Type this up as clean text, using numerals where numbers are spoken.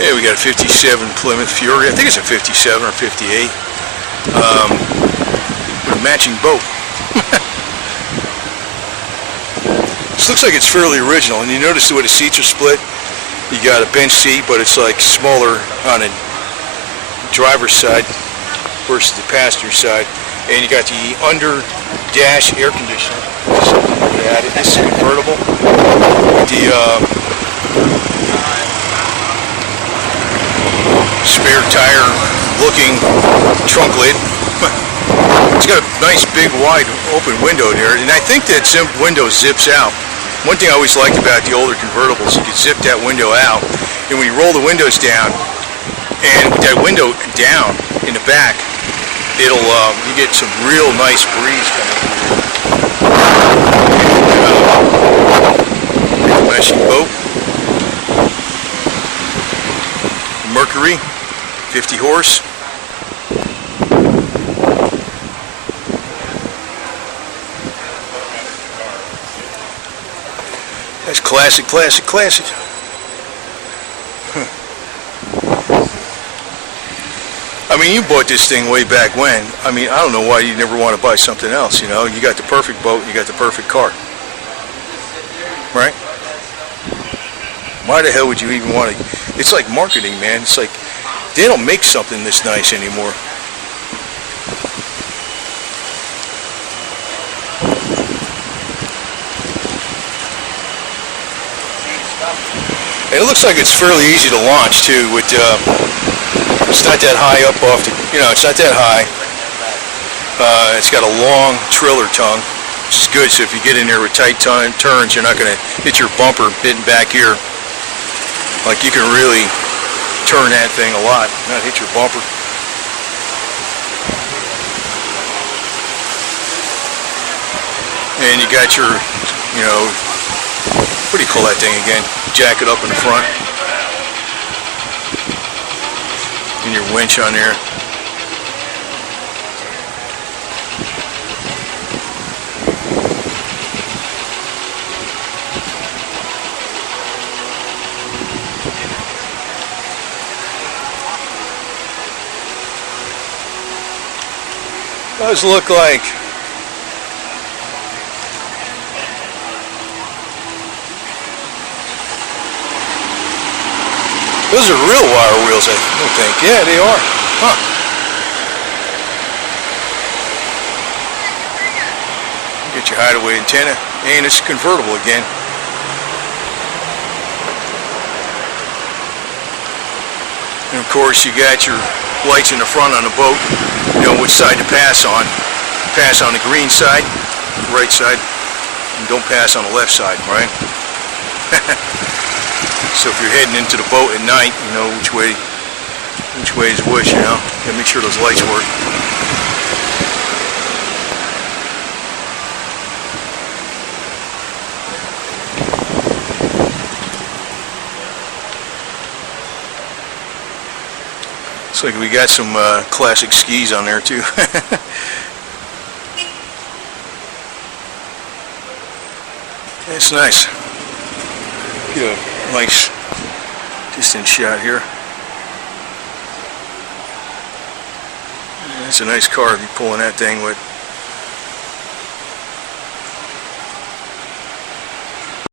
Hey, we got a 57 Plymouth Fury. I think it's a 57 or 58. With a matching boat. This looks like it's fairly original, and you notice the way the seats are split. You got a bench seat, but it's like smaller on the driver's side versus the passenger side. And you got the under dash air conditioner. This is convertible. The spare tire looking trunk lid. It's got a nice big wide open window there, and I think that window zips out. One thing I always liked about the older convertibles, you could zip that window out, and when you roll the windows down, and with that window down in the back, it'll you get some real nice breeze coming through. Meshing boat. Mercury, 50 horse. That's classic, classic, classic. I mean, you bought this thing way back when. I mean, I don't know why you never want to buy something else, you know. You got the perfect boat, you got the perfect car. Right? Why the hell would you even want to? It's like marketing, man. It's like they don't make something this nice anymore. And it looks like it's fairly easy to launch too. With it's not that high up off the, it's not that high. It's got a long trailer tongue, which is good. So if you get in there with tight turns, you're not going to hit your bumper hitting back here. Like you can really turn that thing a lot, not hit your bumper. And you got your, what do you call that thing again? Jacket up in the front. And your winch on there. Does look like those are real wire wheels, I don't think. Yeah, they are. Huh. Get your hideaway antenna. And it's convertible again. And of course, you got your lights in the front on the boat. You know which side to pass on. Pass on the green side, right side, and don't pass on the left side, right? So if you're heading into the boat at night, you know which way is which, you know. Gotta make sure those lights work. Looks like we got some classic skis on there too. That's nice. Get a nice distance shot here. That's a nice car to be pulling that thing with.